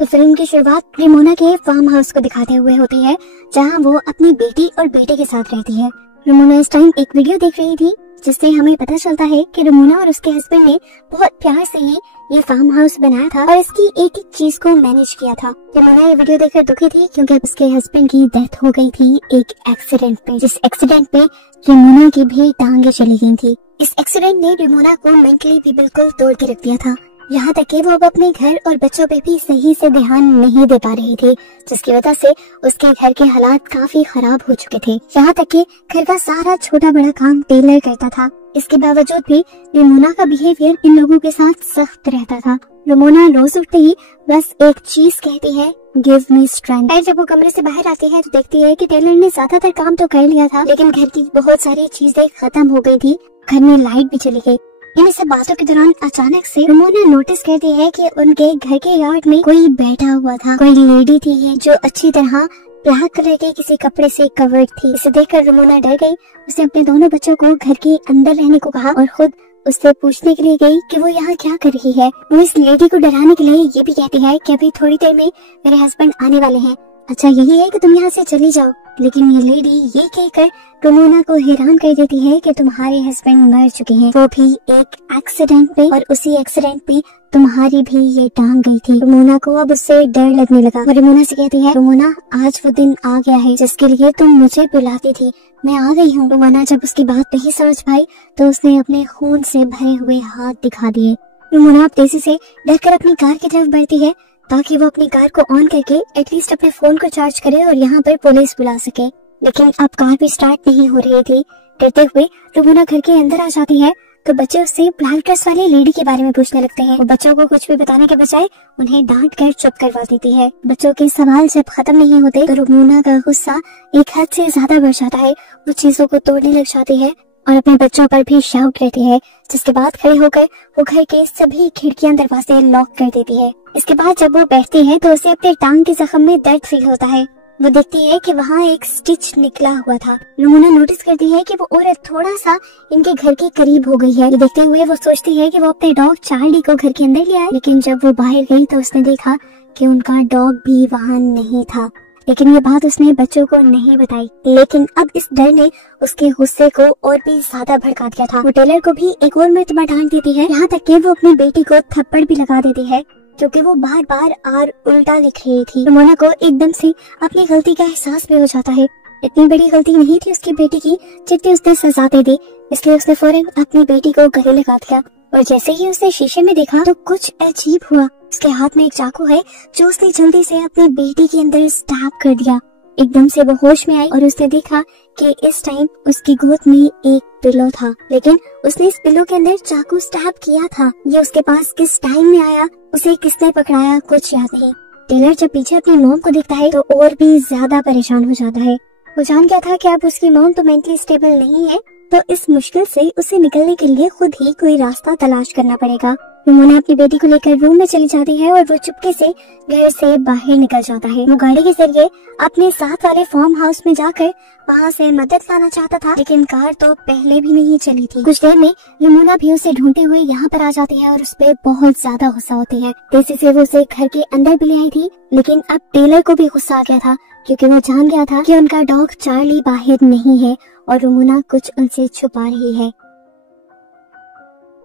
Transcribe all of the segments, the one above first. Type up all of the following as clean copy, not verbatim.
तो फिल्म की शुरुआत रेमोना के फार्म हाउस को दिखाते हुए होती है, जहां वो अपनी बेटी और बेटे के साथ रहती है। रेमोना इस टाइम एक वीडियो देख रही थी, जिससे हमें पता चलता है कि रेमोना और उसके हस्बैंड ने बहुत प्यार से ही ये फार्म हाउस बनाया था और इसकी एक एक चीज को मैनेज किया था। रेमोना ये वीडियो देखकर दुखी थी, क्योंकि उसके हस्बैंड की डेथ हो गई थी एक एक्सीडेंट में, जिस एक्सीडेंट में रेमोना की भी टांगे चली गई थी। इस एक्सीडेंट ने रेमोना को मेंटली भी बिल्कुल तोड़ के रख दिया था, यहाँ तक कि वो अब अपने घर और बच्चों पे भी सही से ध्यान नहीं दे पा रही थी, जिसकी वजह से उसके घर के हालात काफी खराब हो चुके थे। यहाँ तक कि घर का सारा छोटा बड़ा काम टेलर करता था। इसके बावजूद भी रेमोना का बिहेवियर इन लोगों के साथ सख्त रहता था। रेमोना रोज उठते ही बस एक चीज कहती है, गिव मी स्ट्रेंथ। जब वो कमरे से बाहर आती है तो देखती है कि टेलर ने ज्यादातर काम तो कर लिया था, लेकिन घर की बहुत सारी चीजें खत्म हो गई थी। घर में लाइट भी चली गई। इन सब बातों के दौरान अचानक से रेमोना नोटिस करती है कि उनके घर के यार्ड में कोई बैठा हुआ था। कोई लेडी थी जो अच्छी तरह ब्लैक कलर के किसी कपड़े से कवर्ड थी। इसे देखकर रेमोना डर गई। उसने अपने दोनों बच्चों को घर के अंदर रहने को कहा और खुद उससे पूछने के लिए गई कि वो यहाँ क्या कर रही है। वो इस लेडी को डराने के लिए ये भी कहती है कि अभी थोड़ी देर में मेरे हस्बैंड आने वाले हैं, अच्छा यही है कि तुम यहाँ से चली जाओ। लेकिन ये लेडी ये कहकर रेमोना को हैरान कर देती है कि तुम्हारे हस्बैंड मर चुके हैं, वो भी एक एक्सीडेंट में, और उसी एक्सीडेंट में तुम्हारी भी ये टांग गई थी। रेमोना को अब उससे डर लगने लगा। वो रेमोना से कहती है, रेमोना आज वो दिन आ गया है जिसके लिए तुम मुझे बुलाती थी, मैं आ गई हूँ। रेमोना जब उसकी बात नहीं समझ पाई तो उसने अपने खून से भरे हुए हाथ दिखा दिए। रेमोना अब तेजी से डरकर अपनी कार की तरफ बढ़ती है, ताकि वो अपनी कार को ऑन करके एटलीस्ट अपने फोन को चार्ज करे और यहाँ पर पुलिस बुला सके। लेकिन अब कार भी स्टार्ट नहीं हो रही थी। डरते हुए रेमोना घर के अंदर आ जाती है तो बच्चे उससे ब्लैक ड्रेस वाली लेडी के बारे में पूछने लगते हैं। वो बच्चों को कुछ भी बताने के बजाय उन्हें डांट कर चुप करवा देती है। बच्चों के सवाल जब खत्म नहीं होते तो रेमोना का गुस्सा एक हद से ज्यादा बढ़ जाता है। वो चीजों को तोड़ने लग जाती है और अपने बच्चों पर भी शाउट करती है, जिसके बाद खड़े होकर वो घर के सभी खिड़कियां दरवाजे लॉक कर देती है। इसके बाद जब वो बैठती है तो उसे अपने टांग के जख्म में दर्द फील होता है। वो देखती है कि वहाँ एक स्टिच निकला हुआ था। रेमोना नोटिस करती है कि वो औरत थोड़ा सा इनके घर के करीब हो गई है। ये देखते हुए वो सोचती है कि वो अपने डॉग चार्ली को घर के अंदर ले आए, लेकिन जब वो बाहर गई तो उसने देखा कि उनका डॉग भी वहाँ नहीं था। लेकिन ये बात उसने बच्चों को नहीं बताई। लेकिन अब इस डर ने उसके गुस्से को और भी ज्यादा भड़का दिया था। वो टेलर को भी एक और मर्तबा डांट देती है, यहाँ तक कि वो अपनी बेटी को थप्पड़ भी लगा देती है, क्योंकि वो बार बार आर उल्टा लिख रही थी। रेमोना को एकदम से अपनी गलती का एहसास भी हो जाता है। इतनी बड़ी गलती नहीं थी उसकी बेटी की जितनी उसने सजा दे दी, इसलिए उसने फौरन अपनी बेटी को गले लगा दिया। और जैसे ही उसने शीशे में देखा तो कुछ अजीब हुआ। उसके हाथ में एक चाकू है जो उसने जल्दी से अपनी बेटी के अंदर स्टैब कर दिया। एकदम से वो होश में आई और उसने देखा कि इस टाइम उसकी गोद में एक पिलो था, लेकिन उसने इस पिलो के अंदर चाकू स्टैब किया था। ये उसके पास किस टाइम में आया, उसे किसने पकड़ाया, कुछ याद नहीं। टेलर जब पीछे अपनी मॉम को देखता है तो और भी ज्यादा परेशान हो जाता है। वो जान गया था कि अब उसकी मॉम तो मेंटली स्टेबल नहीं है, तो इस मुश्किल से उसे निकलने के लिए खुद ही कोई रास्ता तलाश करना पड़ेगा। रेमोना अपनी बेटी को लेकर रूम में चली जाती है और वो चुपके से घर से बाहर निकल जाता है। वो गाड़ी के जरिए अपने साथ वाले फार्म हाउस में जाकर वहाँ से मदद लाना चाहता था, लेकिन कार तो पहले भी नहीं चली थी। कुछ देर में रेमोना भी उसे ढूंढते हुए यहाँ पर आ जाती है और उस पर बहुत ज्यादा गुस्सा होती है। तेजी से वो उसे घर के अंदर भी ले आई थी, लेकिन अब टेलर को भी गुस्सा आ गया था, क्योंकि वो जान गया था कि उनका डॉग चार्ली बाहर नहीं है और रेमोना कुछ उनसे छुपा रही है।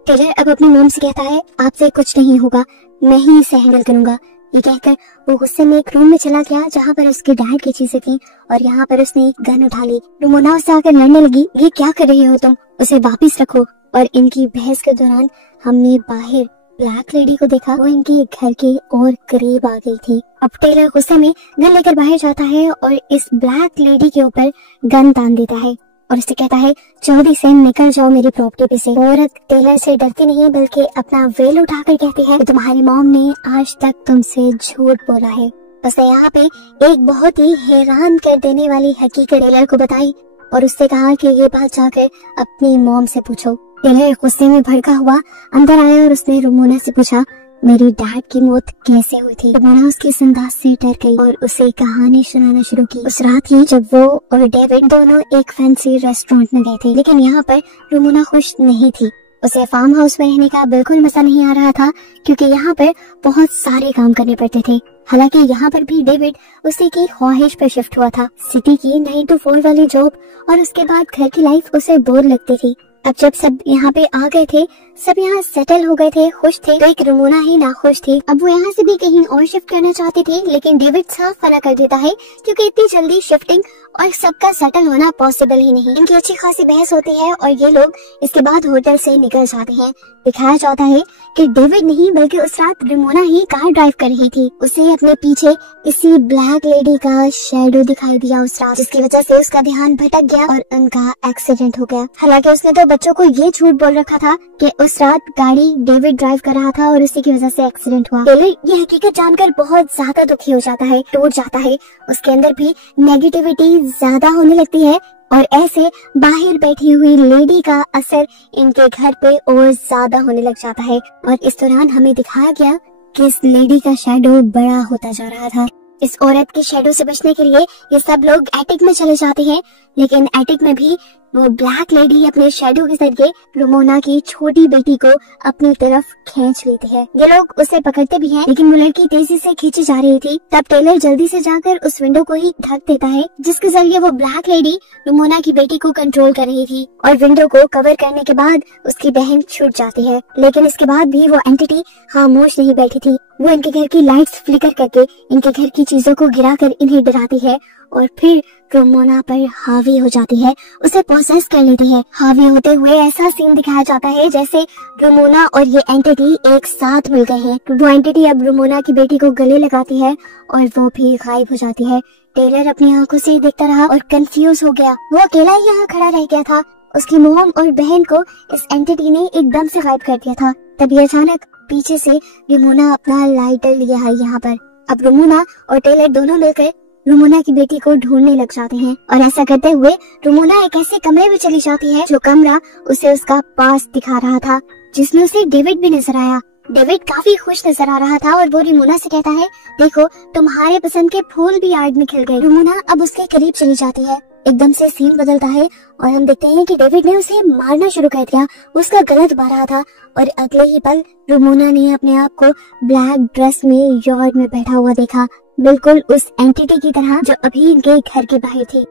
टेलर अब अपनी मॉम से कहता है, आपसे कुछ नहीं होगा, मैं ही इसे हैंडल करूंगा। ये कहकर वो गुस्से में एक रूम में चला गया जहाँ पर उसके डैड की चीजें थी और यहाँ पर उसने एक गन उठा ली। रेमोना उससे आकर लड़ने लगी, ये क्या कर रही हो तुम, उसे वापिस रखो। और इनकी बहस के दौरान हमने बाहर ब्लैक लेडी को देखा, वो इनके घर के और करीब आ गई थी। अब टेलर गुस्से में गन लेकर बाहर जाता है और इस ब्लैक लेडी के ऊपर गन तान देता है और उससे कहता है, जल्दी से निकल जाओ मेरी प्रॉपर्टी पे से। औरत टेलर से डरती नहीं बल्कि अपना वेल उठाकर कहती है, तुम्हारी मॉम ने आज तक तुमसे झूठ बोला है। उसने यहाँ पे एक बहुत ही हैरान कर देने वाली हकीकत टेलर को बताई और उससे कहा कि ये बात जाकर अपनी मॉम से पूछो। टेलर गुस्से में भड़का हुआ अंदर आया और उसने रेमोना से पूछा, मेरी डैड की मौत कैसे हुई थी। रेमोना उसके इस अंदाज से डर गई और उसे कहानी सुनाना शुरू की। उस रात ही जब वो और डेविड दोनों एक फैंसी रेस्टोरेंट में गए थे, लेकिन यहाँ पर रेमोना खुश नहीं थी। उसे फार्म हाउस में रहने का बिल्कुल मजा नहीं आ रहा था, क्योंकि यहाँ पर बहुत सारे काम करने पड़ते थे। हालांकि यहाँ पर भी डेविड उसी की ख्वाहिश पर शिफ्ट हुआ था। सिटी की 9 to 4 वाली जॉब और उसके बाद घर की लाइफ उसे बोर लगती थी। अब जब सब यहाँ पे आ गए थे, सब यहाँ सेटल हो गए थे, खुश थे, तो एक रमोना ही नाखुश थी। अब वो यहाँ से भी कहीं और शिफ्ट करना चाहते थे, लेकिन डेविड साफ मना कर देता है, क्योंकि इतनी जल्दी शिफ्टिंग और सबका सेटल होना पॉसिबल ही नहीं। इनकी अच्छी खासी बहस होती है और ये लोग इसके बाद होटल से निकल जाते हैं। दिखाया जाता है कि डेविड नहीं बल्कि उस रात रमोना ही कार ड्राइव कर रही थी। उसे अपने पीछे किसी ब्लैक लेडी का शैडो दिखाई दिया उस रात, जिसकी वजह से उसका ध्यान भटक गया और उनका एक्सीडेंट हो गया। हालांकि उसने तो बच्चों को ये झूठ बोल रखा था कि उस रात गाड़ी डेविड ड्राइव कर रहा था और उसी की वजह से एक्सीडेंट हुआ। टेलर ये हकीकत जानकर बहुत ज्यादा दुखी हो जाता है, टूट जाता है। उसके अंदर भी नेगेटिविटी ज्यादा होने लगती है और ऐसे बाहर बैठी हुई लेडी का असर इनके घर पे और ज्यादा होने लग जाता है। और इस दौरान हमें दिखाया गया कि इस लेडी का शैडो बड़ा होता जा रहा था। इस औरत के शैडो से बचने के लिए ये सब लोग एटिक में चले जाते हैं, लेकिन एटिक में भी वो ब्लैक लेडी अपने शैडो के जरिए रमोना की छोटी बेटी को अपनी तरफ खींच लेती है। ये लोग उसे पकड़ते भी हैं, लेकिन वो लड़की तेजी से खींची जा रही थी। तब टेलर जल्दी से जाकर उस विंडो को ही ढक देता है, जिसके जरिए वो ब्लैक लेडी रमोना की बेटी को कंट्रोल कर रही थी। और विंडो को कवर करने के बाद उसकी बहन छूट जाती है, लेकिन इसके बाद भी वो एंटिटी खामोश नहीं बैठी थी। वो इनके घर की लाइट्स फ्लिकर करके इनके घर की चीजों को गिराकर इन्हें डराती है और फिर रमोना पर हावी हो जाती है, उसे पोसेस कर लेती है। हावी होते हुए ऐसा सीन दिखाया जाता है जैसे रमोना और ये एंटिटी एक साथ मिल गए हैं। वो एंटिटी अब रमोना की बेटी को गले लगाती है और वो भी गायब हो जाती है। टेलर अपनी आंखों से देखता रहा और कंफ्यूज हो गया। वो अकेला ही यहाँ खड़ा रह गया था। उसकी मोम और बहन को इस एंटिटी ने एकदम से गायब कर दिया था। तभी अचानक पीछे से रमोना अपना लाइटर लिया है यहाँ पर। अब रमोना और टेलर दोनों मिलकर रमोना की बेटी को ढूंढने लग जाते हैं और ऐसा करते हुए रमोना एक ऐसे कमरे में चली जाती है जो कमरा उसे उसका पास दिखा रहा था, जिसमें उसे डेविड भी नजर आया। डेविड काफी खुश नजर आ रहा था और वो रमोना से कहता है, देखो तुम्हारे पसंद के फूल भी यार्ड में खिल गए। रमोना अब उसके करीब चली जाती है। एकदम से सीन बदलता है और हम देखते हैं कि डेविड ने उसे मारना शुरू कर दिया। उसका गला दबा रहा था और अगले ही पल रमोना ने अपने आप को ब्लैक ड्रेस में यार्ड में बैठा हुआ देखा, बिल्कुल उस एंटिटी की तरह जो अभी इनके घर के बाहर थी।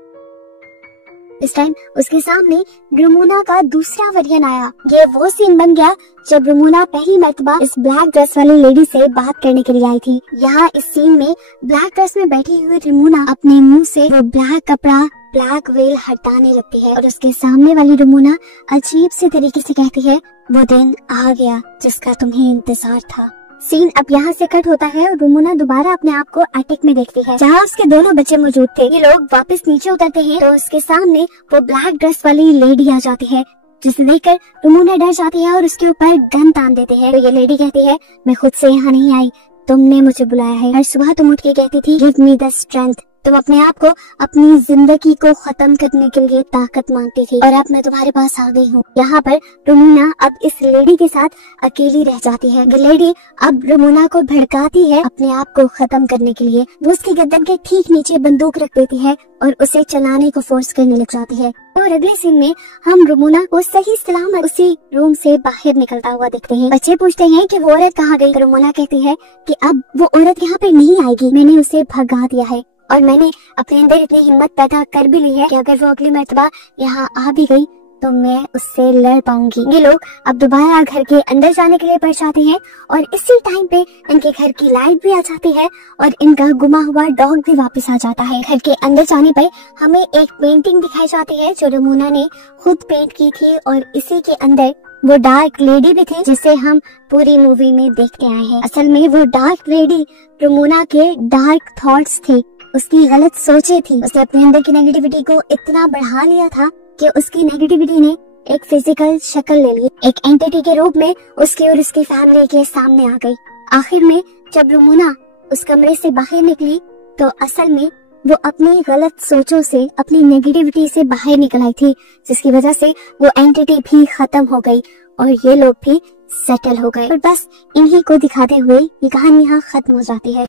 इस टाइम उसके सामने रमोना का दूसरा वर्जन आया। ये वो सीन बन गया जब रमोना पहली मर्तबा इस ब्लैक ड्रेस वाली लेडी से बात करने के लिए आई थी। यहाँ इस सीन में ब्लैक ड्रेस में बैठी हुई रमोना अपने मुंह से वो ब्लैक कपड़ा, ब्लैक वेल हटाने लगती है और उसके सामने वाली रमोना अजीब से तरीके से कहती है, वो दिन आ गया जिसका तुम्हें इंतजार था। सीन अब यहाँ से कट होता है और रमोना दोबारा अपने आप को एटिक में देखती है, जहाँ उसके दोनों बच्चे मौजूद थे। ये लोग वापस नीचे उतरते हैं तो उसके सामने वो ब्लैक ड्रेस वाली लेडी आ जाती है, जिसे देखकर रमोना डर जाती है और उसके ऊपर गन तान देते हैं। तो ये लेडी कहती है, मैं खुद से यहाँ नहीं आई, तुमने मुझे बुलाया है। हर सुबह तुम उठ के कहती थी, गिव मी द स्ट्रेंथ। तुम अपने आप को अपनी जिंदगी को खत्म करने के लिए ताकत मांगती थी और अब मैं तुम्हारे पास आ गई हूँ। यहाँ पर रमोना अब इस लेडी के साथ अकेली रह जाती है। लेडी अब रमोना को भड़काती है अपने आप को खत्म करने के लिए। वो उसके गर्दन के ठीक नीचे बंदूक रख देती है और उसे चलाने को फोर्स करने लग जाती है। और अगले सीन में हम रमोना को सही सलामत उसी रूम से बाहर निकलता हुआ देखते हैं। बच्चे पूछते हैं कि वो औरत कहाँ गई। रमोना कहती है कि अब वो औरत यहाँ पे नहीं आएगी, मैंने उसे भगा दिया है और मैंने अपने अंदर इतनी हिम्मत पैदा कर भी ली है कि अगर वो अगली मर्तबा यहाँ आ भी गई तो मैं उससे लड़ पाऊंगी। ये लोग अब दोबारा घर के अंदर जाने के लिए बढ़ जाते हैं और इसी टाइम पे इनके घर की लाइट भी आ जाती है और इनका गुमा हुआ डॉग भी वापस आ जाता है। घर के अंदर जाने पर हमें एक पेंटिंग दिखाई जाती है जो रमोना ने खुद पेंट की थी और इसी के अंदर वो डार्क लेडी भी थी जिसे हम पूरी मूवी में देखते आए हैं। असल में वो डार्क लेडी रमोना के डार्क थॉट्स थे, उसकी गलत सोचे थी। उसने अपने अंदर की नेगेटिविटी को इतना बढ़ा लिया था कि उसकी नेगेटिविटी ने एक फिजिकल शक्ल ले ली, एक एंटिटी के रूप में उसके और उसकी फैमिली के सामने आ गई। आखिर में जब रमोना उस कमरे से बाहर निकली तो असल में वो अपनी गलत सोचों से, अपनी नेगेटिविटी से बाहर निकल आई थी, जिसकी वजह से वो एंटिटी भी खत्म हो गई और ये लोग भी सेटल हो गए। और बस इन्हीं को दिखाते हुए ये कहानी यहाँ खत्म हो जाती है।